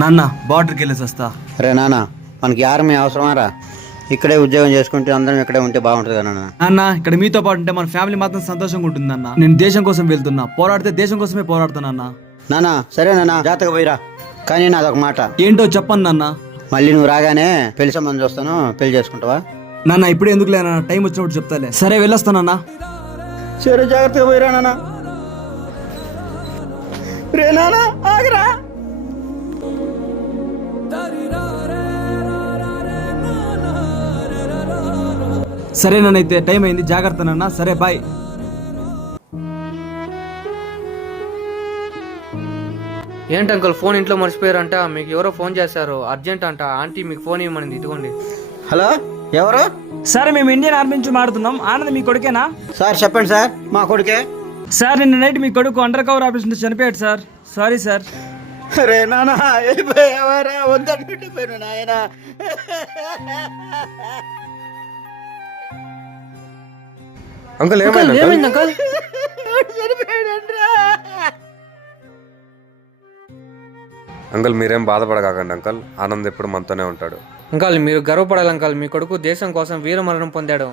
నాన్న బార్డర్కి వెళ్ళేసి వస్తా. రే నాన్న, మనకి ఆర్మీ అవసరమారా? ఇక్కడే ఉద్యోగం చేసుకుంటే అందరం ఇక్కడే ఉంటే బాగుంటుంది కదా నాన్న. నాన్న ఇక్కడ మీతో పాటు ఉంటే మన ఫ్యామిలీ మాత్రం సంతోషంగా ఉంటుందన్న. నేను దేశం కోసం వెళ్తున్నా, పోరాడితే దేశం కోసమే పోరాడుతానన్నా. నాన్న సరే నాన్న, జాతక పోయిరా. కానీ నాదొక మాట. ఏంటో చెప్పను నాన్న. మళ్ళీ నువ్వు రాగానే పెళ్లి సంబంధం చూస్తాను, పెళ్లి చేసుకుంటావా? నాన్న ఇప్పుడు ఎందుకు లేనా, టైం వచ్చినప్పుడు చెప్తాలే. సరే వెళ్ళొస్తానన్నా. సరే జాగ్రత్తగా పోయిరా నాన్న. రే నాన్న ఆగరా. సరే నాన్నైతే టైం అయింది, జాగ్రత్త నాన్న. సరే బాయ్. ఏంటి అంకుల్ ఫోన్ ఇంట్లో మర్చిపోయారంట? మీకు ఎవరో ఫోన్ చేశారు, అర్జెంట్ అంట. ఆంటీ మీకు ఫోన్ ఇవ్వమనింది, ఇదిగోండి. హలో, ఎవరు? సార్ మేము ఇండియన్ ఆర్మీ నుంచి మాట్లాడుతున్నాం. ఆనంద్ మీ కొడుకేనా? సార్ చెప్పండి సార్, మా కొడుకే. సార్ నిన్న నైట్ మీ కొడుకు అండర్ కవర్ ఆపరేషన్ చనిపోయాడు సార్. Sorry sir. రే నాన్న వెళ్ళిపోయావారా? వద్దనుకుంటుపోయాను నాయన. అంకుల్ ఏమైంది అంకుల్? అంకుల్ మీరేం బాధపడకండి అంకుల్, ఆనంద్ ఎప్పుడు మనతోనే ఉంటాడు. అంకుల్ మీరు గర్వపడాలి అంకుల్, మీ కొడుకు దేశం కోసం వీరమరణం పొందాడు.